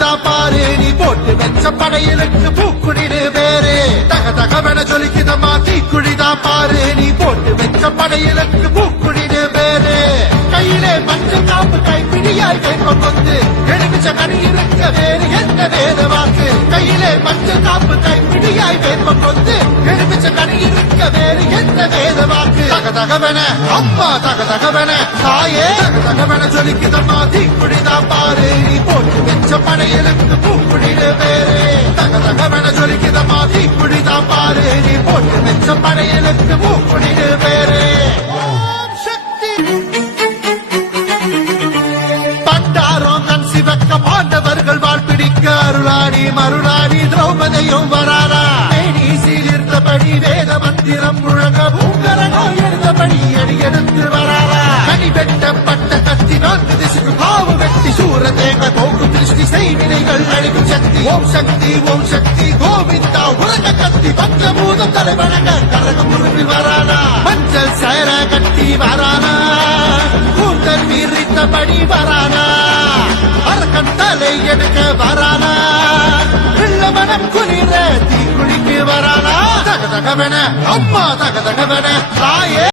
தீக்குடிதான் பாரு நீ போட்டு வெச்ச படையலுக்கு பூக்குடினு பேரு தக தகவன ஜொலிக்குதம்மா தீக்குடிதான் பாரு நீ போட்டு வெச்ச படையலுக்கு பூக்குடினு பேரு கையிலே மஞ்சள் காப்பு கைப்பிடியாய் கைப்பம் வந்து. எழுமிச்ச கனி இருக்க வேறு எந்த வேத வாக்கு? கையிலே மஞ்சள் காப்பு கைப்பிடியாய் கைப்பம் வந்து. எழுமிச்ச கனி இருக்க வேறு எந்த வேத வாக்கு? தக தகவன அம்மா தக தகவன தாயே. தக தகவன ஜொலிக்குதம்மா தீக்குடி போட்டு வெச்ச படையலுக்கு பூக்குடினு வேறு தக தகவன ஜொலிக்குதம்மா தீக்குடிதான் பாரு. நீ போட்டு வெச்ச படையலுக்கு பூக்குடினு வேறு பாண்டவர்கள் வாழ் அருளாடி மருளாடி திரௌபதியும் வராரா. மேனி சீர்த்தபடி வேத மந்திரம் முழங்க பூங்கரனோ எழுந்தபடி அடி எடுத்து வராரா. கனி வெட்டப்பட்ட கத்தி நான்கு திசுக்கு பாவம் வெட்டி சூர திருஷ்டி செய்வினைகள் அழிக்கும் சக்தி. ஓம் சக்தி ஓம் சக்தி. கோவிந்தா உலக கத்தி பஞ்சபூதம் தலைவணங்க கரகம் உருவில் வரானா. மஞ்சள் சேர கட்டி வரானா. கூந்தல் விரித்தபடி வரானா. அரக்கன் தலை எடுக்க வரானா. வெள்ள மனம் குளிர தீ குளிக்கு வரானா. தக தகவன அம்மா தக தகவன தாயே.